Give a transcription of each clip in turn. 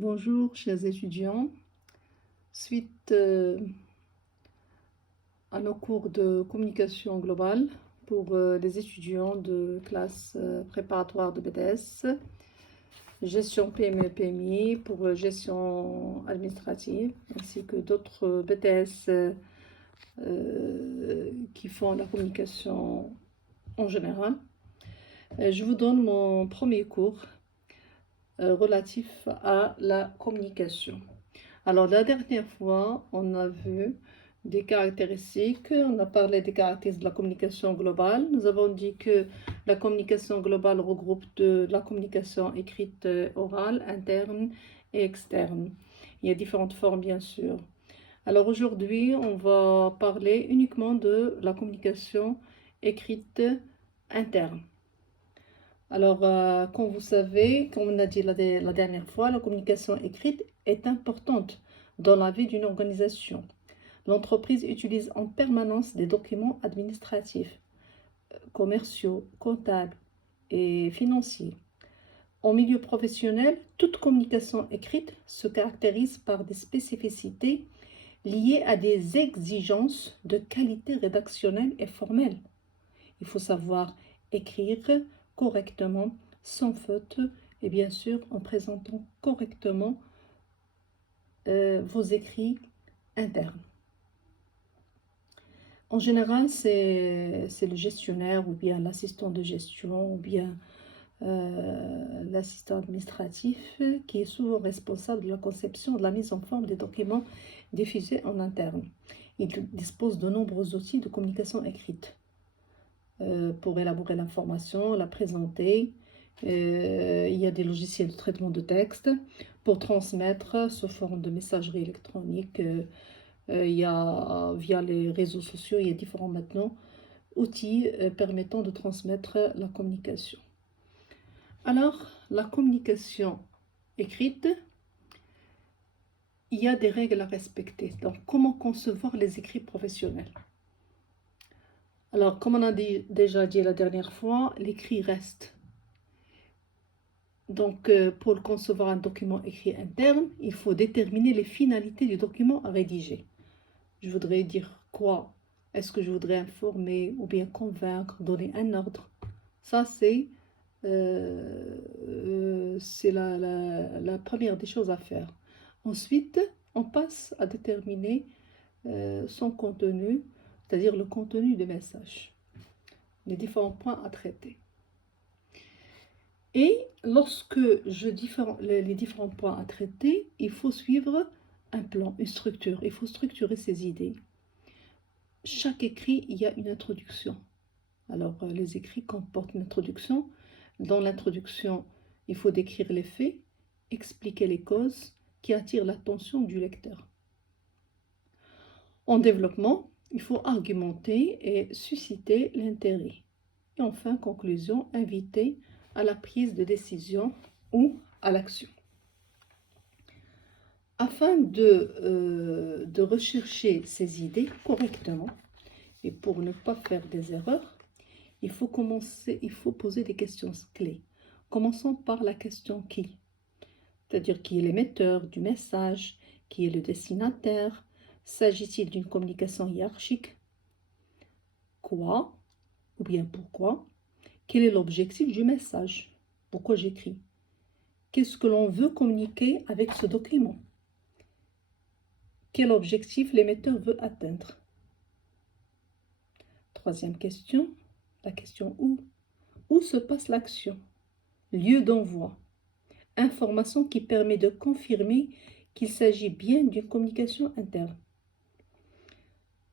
Bonjour, chers étudiants. Suite à nos cours de communication globale pour les étudiants de classe préparatoire de BTS, gestion PME PMI pour gestion administrative, ainsi que d'autres BTS qui font la communication en général. Je vous donne mon premier cours relatif à la communication. Alors, la dernière fois, on a vu des caractéristiques, on a parlé des caractéristiques de la communication globale. Nous avons dit que la communication globale regroupe de la communication écrite, orale, interne et externe. Il y a différentes formes, bien sûr. Alors aujourd'hui, on va parler uniquement de la communication écrite interne. Alors, comme vous savez, comme on a dit la dernière fois, la communication écrite est importante dans la vie d'une organisation. L'entreprise utilise en permanence des documents administratifs, commerciaux, comptables et financiers. En milieu professionnel, toute communication écrite se caractérise par des spécificités liées à des exigences de qualité rédactionnelle et formelle. Il faut savoir écrire correctement, sans faute, et bien sûr en présentant correctement vos écrits internes. En général, c'est le gestionnaire ou bien l'assistant de gestion ou bien l'assistant administratif qui est souvent responsable de la conception et de la mise en forme des documents diffusés en interne. Il dispose de nombreux outils de communication écrite pour élaborer l'information, la présenter. Il y a des logiciels de traitement de texte pour transmettre sous forme de messagerie électronique. Il y a, via les réseaux sociaux, il y a différents maintenant outils permettant de transmettre la communication. Alors, la communication écrite, il y a des règles à respecter. Donc, comment concevoir les écrits professionnels? Alors, comme on a déjà dit la dernière fois, l'écrit reste. Donc, pour concevoir un document écrit interne, il faut déterminer les finalités du document à rédiger. Je voudrais dire quoi? Est-ce que je voudrais informer ou bien convaincre, donner un ordre? Ça, c'est la première des choses à faire. Ensuite, on passe à déterminer son contenu, c'est-à-dire le contenu du message, les différents points à traiter. Et lorsque les différents points à traiter, il faut suivre un plan, une structure. Il faut structurer ses idées. Chaque écrit, il y a une introduction. Alors, les écrits comportent une introduction. Dans l'introduction, il faut décrire les faits, expliquer les causes qui attirent l'attention du lecteur. En développement, il faut argumenter et susciter l'intérêt. Et enfin, conclusion, inviter à la prise de décision ou à l'action. Afin de rechercher ces idées correctement et pour ne pas faire des erreurs, il faut poser des questions clés. Commençons par la question qui, c'est-à-dire qui est l'émetteur du message, qui est le destinataire, s'agit-il d'une communication hiérarchique, quoi ou bien pourquoi, quel est l'objectif du message, pourquoi j'écris, qu'est-ce que l'on veut communiquer avec ce document, quel objectif l'émetteur veut atteindre. Troisième question, la question où. Où se passe l'action? Lieu d'envoi. Information qui permet de confirmer qu'il s'agit bien d'une communication interne.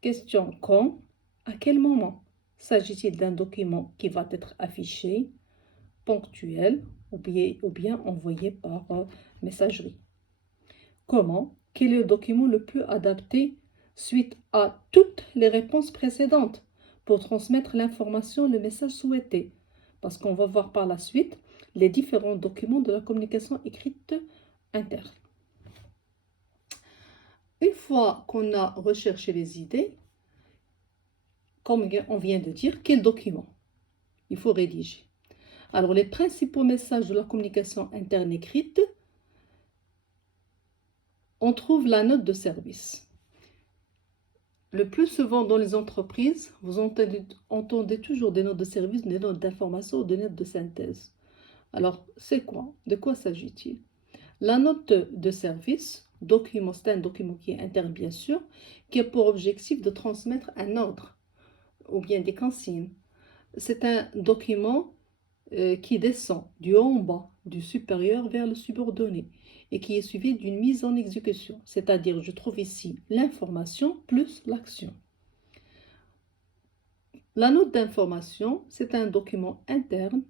Question quand? À quel moment? S'agit-il d'un document qui va être affiché, ponctuel ou bien envoyé par messagerie? Comment? Quel est le document le plus adapté suite à toutes les réponses précédentes pour transmettre l'information, le message souhaité? Parce qu'on va voir par la suite les différents documents de la communication écrite interne. Une fois qu'on a recherché les idées, comme on vient de dire, quel document il faut rédiger? Alors, les principaux messages de la communication interne écrite on trouve la note de service. Le plus souvent dans les entreprises, vous entendez toujours des notes de service, des notes d'information ou des notes de synthèse. Alors, c'est quoi? De quoi s'agit-il? La note de service, document, c'est un document qui est interne bien sûr, qui a pour objectif de transmettre un ordre ou bien des consignes. C'est un document qui descend du haut en bas, du supérieur vers le subordonné, et qui est suivi d'une mise en exécution. C'est-à-dire, je trouve ici l'information plus l'action. La note d'information, c'est un document interne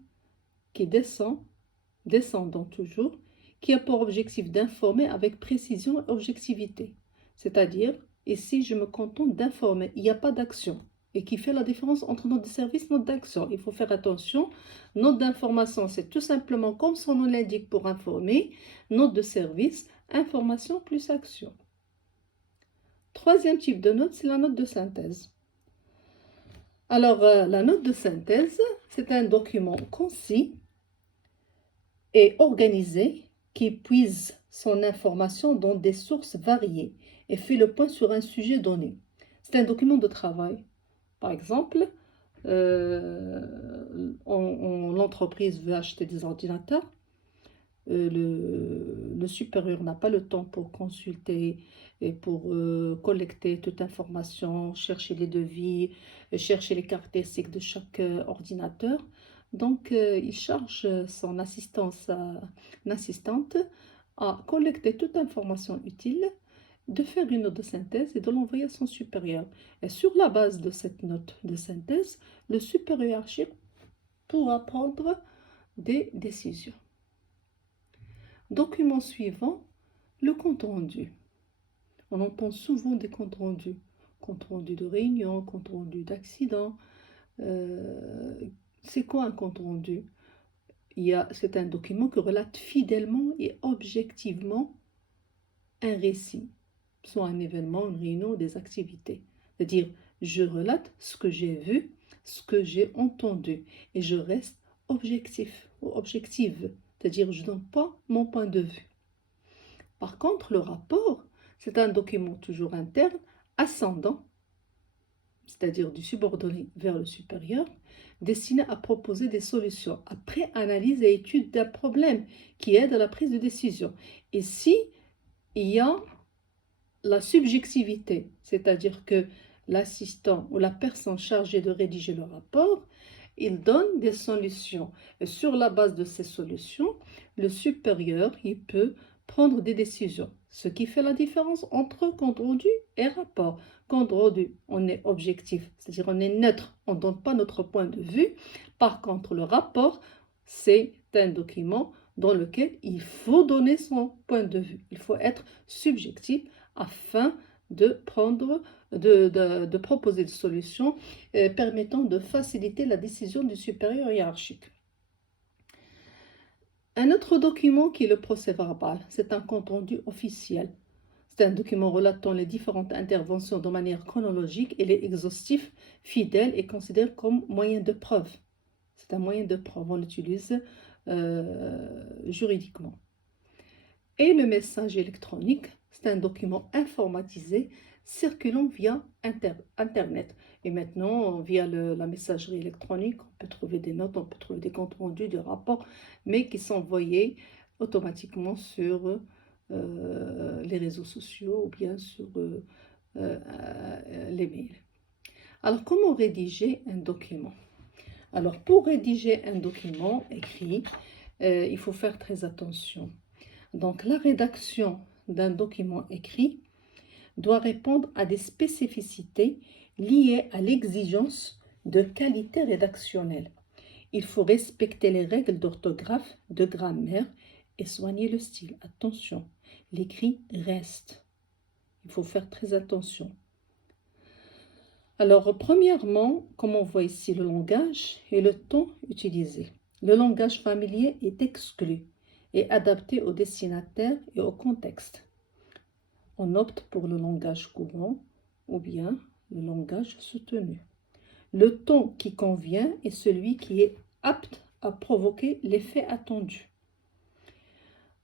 qui descendant toujours, qui a pour objectif d'informer avec précision et objectivité. C'est-à-dire, ici, je me contente d'informer, il n'y a pas d'action. Et qui fait la différence entre note de service et note d'action. Il faut faire attention. Note d'information, c'est tout simplement comme son nom l'indique pour informer. Note de service, information plus action. Troisième type de note, c'est la note de synthèse. Alors, la note de synthèse, c'est un document concis et organisé qui puise son information dans des sources variées et fait le point sur un sujet donné. C'est un document de travail. Par exemple, l'entreprise veut acheter des ordinateurs. Le supérieur n'a pas le temps pour consulter et pour collecter toute information, chercher les devis, chercher les caractéristiques de chaque ordinateur. Donc, il charge son assistante à collecter toute information utile, de faire une note de synthèse et de l'envoyer à son supérieur. Et sur la base de cette note de synthèse, le supérieur hiérarchique pourra prendre des décisions. Document suivant, le compte rendu. On entend souvent des comptes rendus. Compte rendu de réunion, compte rendu d'accident. C'est quoi un compte rendu? C'est un document qui relate fidèlement et objectivement un récit, soit un événement, une réunion, des activités. C'est-à-dire, je relate ce que j'ai vu, ce que j'ai entendu, et je reste objectif ou objective. C'est-à-dire, je ne donne pas mon point de vue. Par contre, le rapport, c'est un document toujours interne, ascendant, c'est-à-dire du subordonné vers le supérieur, destiné à proposer des solutions après analyse et étude d'un problème qui aide à la prise de décision. Ici, il y a la subjectivité, c'est-à-dire que l'assistant ou la personne chargée de rédiger le rapport, il donne des solutions. Et sur la base de ces solutions, le supérieur, il peut prendre des décisions. Ce qui fait la différence entre compte rendu et rapport. Compte rendu, on est objectif, c'est-à-dire on est neutre, on ne donne pas notre point de vue. Par contre, le rapport, c'est un document dans lequel il faut donner son point de vue. Il faut être subjectif afin de proposer des solutions permettant de faciliter la décision du supérieur hiérarchique. Un autre document qui est le procès-verbal, c'est un compte-rendu officiel. C'est un document relatant les différentes interventions de manière chronologique. Il est exhaustif, fidèle et considéré comme moyen de preuve. C'est un moyen de preuve, on l'utilise juridiquement. Et le message électronique, c'est un document informatisé circulant via Internet. Et maintenant, via la messagerie électronique, on peut trouver des notes, on peut trouver des comptes rendus, des rapports, mais qui sont envoyés automatiquement sur les réseaux sociaux ou bien sur les mails. Alors, comment rédiger un document? Alors, pour rédiger un document écrit, il faut faire très attention. Donc, la rédaction d'un document écrit doit répondre à des spécificités liées à l'exigence de qualité rédactionnelle. Il faut respecter les règles d'orthographe, de grammaire et soigner le style. Attention, l'écrit reste. Il faut faire très attention. Alors, premièrement, comme on voit ici, le langage et le ton utilisé. Le langage familier est exclu et adapté au destinataire et au contexte. On opte pour le langage courant ou bien le langage soutenu. Le ton qui convient est celui qui est apte à provoquer l'effet attendu.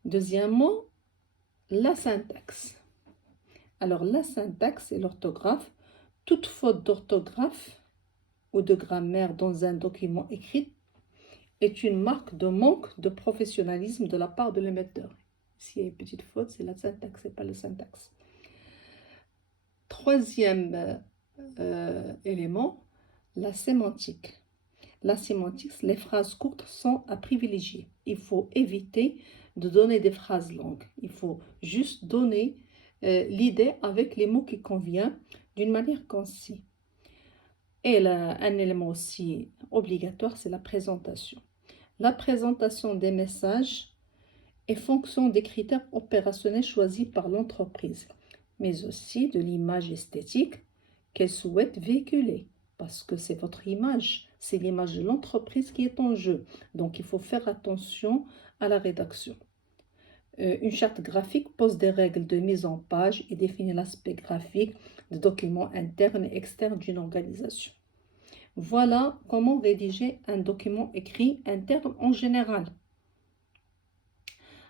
Deuxièmement, la syntaxe. Alors, la syntaxe et l'orthographe, toute faute d'orthographe ou de grammaire dans un document écrit est une marque de manque de professionnalisme de la part de l'émetteur. S'il y a une petite faute, c'est la syntaxe, c'est pas la syntaxe. Troisième élément, la sémantique. La sémantique, les phrases courtes sont à privilégier. Il faut éviter de donner des phrases longues. Il faut juste donner l'idée avec les mots qui conviennent d'une manière concise. Et un élément aussi obligatoire, c'est la présentation. La présentation des messages est fonction des critères opérationnels choisis par l'entreprise, mais aussi de l'image esthétique qu'elle souhaite véhiculer, parce que c'est votre image, c'est l'image de l'entreprise qui est en jeu. Donc il faut faire attention à la rédaction. Une charte graphique pose des règles de mise en page et définit l'aspect graphique des documents internes et externes d'une organisation. Voilà comment rédiger un document écrit interne en général.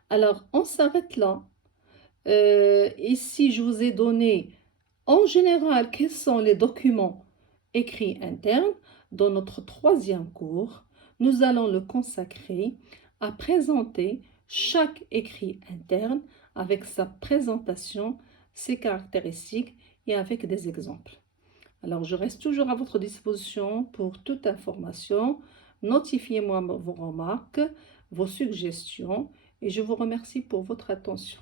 Alors, on s'arrête là. Ici, je vous ai donné en général quels sont les documents écrits internes. Dans notre troisième cours, nous allons le consacrer à présenter chaque écrit interne avec sa présentation, ses caractéristiques et avec des exemples. Alors, je reste toujours à votre disposition pour toute information. Notifiez-moi vos remarques, vos suggestions et je vous remercie pour votre attention.